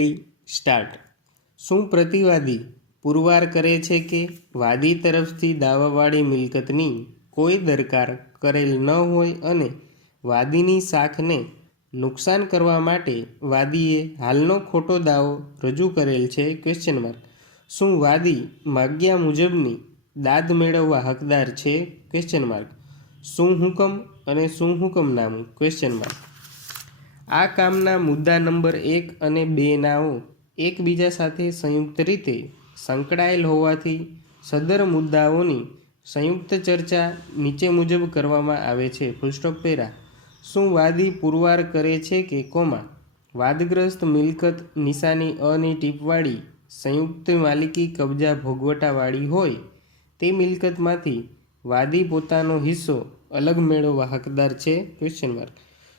Ready start. શું પ્રતિવાદી પુરવાર કરે છે કે વાદી તરફથી દાવાવાળી મિલકતની કોઈ દરકાર કરેલ ન હોય અને વાદીની શાખને નુકસાન કરવા માટે વાદીએ હાલનો ખોટો દાવો રજૂ કરેલ છે? શું વાદી માગ્યા મુજબની દાદ મેળવવા હકદાર છે? શું હુકમ અને શું હુકમનામું? આ કામના મુદ્દા નંબર 1 અને 2 નાઓ એકબીજા સાથે સંયુક્ત રીતે સંકળાયેલ હોવાથી સદર મુદ્દાઓની સંયુક્ત ચર્ચા નીચે મુજબ કરવામાં આવે છે। શું વાદી પુરવાર કરે છે કે વાદગ્રસ્ત મિલકત નિશાની અની ટીપવાળી સંયુક્ત માલિકી કબજા ભોગવટાવાળી હોય તે મિલકતમાંથી વાદી પોતાનો હિસ્સો અલગ મેળવવા હકદાર છે?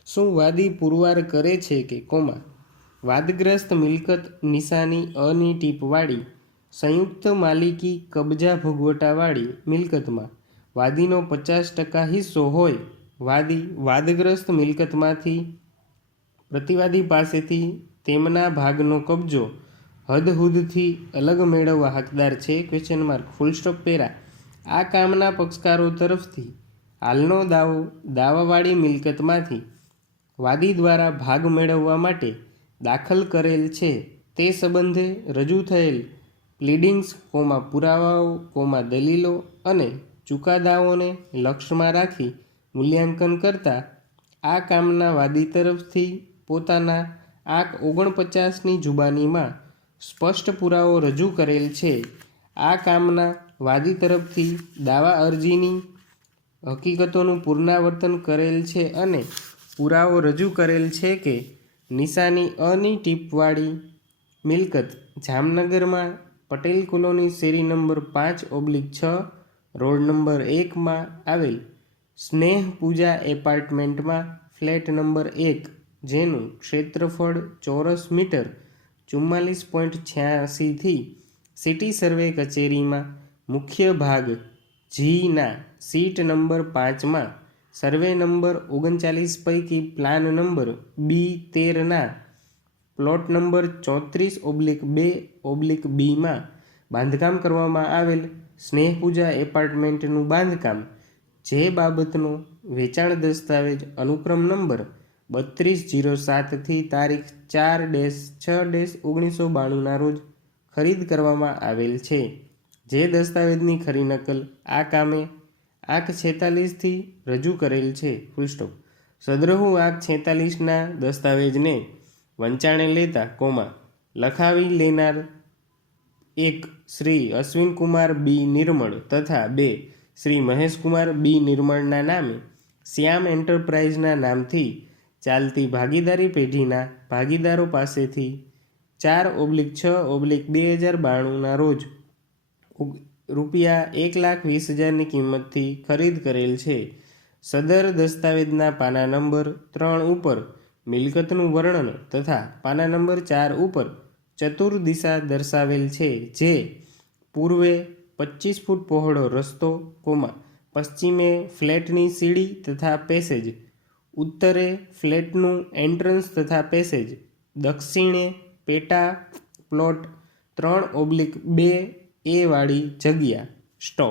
શું વાદી પુરવાર કરે છે કે વાદગ્રસ્ત મિલકત નિશાની અની ટીપવાળી સંયુક્ત માલિકી કબજા ભોગવટાવાળી મિલકતમાં વાદીનો 50% હિસ્સો હોય વાદી વાદગ્રસ્ત મિલકતમાંથી પ્રતિવાદી પાસેથી તેમના ભાગનો કબજો હદહુદથી અલગ મેળવવા હકદાર છે? આ કામના પક્ષકારો તરફથી હાલનો દાવો દાવાવાળી મિલકતમાંથી વાદી દ્વારા ભાગ મેળવવા માટે દાખલ કરેલ છે તે સંબંધે રજૂ થયેલ પ્લીડિંગ્સ, પુરાવાઓ, દલીલો અને ચુકાદાઓને લક્ષમાં રાખી મૂલ્યાંકન કરતા આ કામના વાદી તરફથી પોતાના આંક 49ની જુબાનીમાં સ્પષ્ટ પુરાવો રજૂ કરેલ છે। આ કામના વાદી તરફથી દાવા અરજીની હકીકતોનું પુનરાવર્તન કરેલ છે અને પુરાવો રજૂ કરેલ છે કે નિશાની અની ટીપવાળી મિલકત જામનગરમાં પટેલ કોલોની શેરી નંબર 5/6 રોડ નંબર 1માં આવેલ સ્નેહ પૂજા એપાર્ટમેન્ટમાં ફ્લેટ નંબર 1 જેનું ક્ષેત્રફળ ચોરસ મીટર 44.86 થી સિટી સર્વે કચેરીમાં મુખ્ય ભાગ G ના સીટ નંબર 5માં સર્વે નંબર 39 પૈકી પ્લાન નંબર B13ના પ્લોટ નંબર 34/2/Bમાં બાંધકામ કરવામાં આવેલ સ્નેહ પૂજા એપાર્ટમેન્ટનું બાંધકામ જે બાબતનો વેચાણ દસ્તાવેજ અનુક્રમ નંબર 3207 થી તારીખ 4-6-1992ના રોજ ખરીદ કરવામાં આવેલ છે, જે દસ્તાવેજની ખરી નકલ આ કામે આંક 46થી રજૂ કરેલ છે। સદરહુ આંક 46ના દસ્તાવેજને વંચાણે લેતા લખાવી લેનાર 1 શ્રી અશ્વિનકુમાર બી નિર્મળ તથા 2 શ્રી મહેશકુમાર બી નિર્મળના નામે શ્યામ એન્ટરપ્રાઇઝના નામથી ચાલતી ભાગીદારી પેઢીના ભાગીદારો પાસેથી 4/6/2092ના રોજ ₹1,20,000ની કિંમતથી ખરીદ કરેલ છે। સદર દસ્તાવેજના પાના નંબર 3 ઉપર મિલકતનું વર્ણન તથા પાના નંબર 4 ઉપર ચતુર્દિશા દર્શાવેલ છે, જે પૂર્વે 25 ફૂટ પહોળો રસ્તો, પશ્ચિમે ફ્લેટની સીડી તથા પેસેજ, ઉત્તરે ફ્લેટનું એન્ટ્રન્સ તથા પેસેજ, દક્ષિણે પેટા પ્લોટ 3/2A વાળી જગ્યા, સ્ટોપ।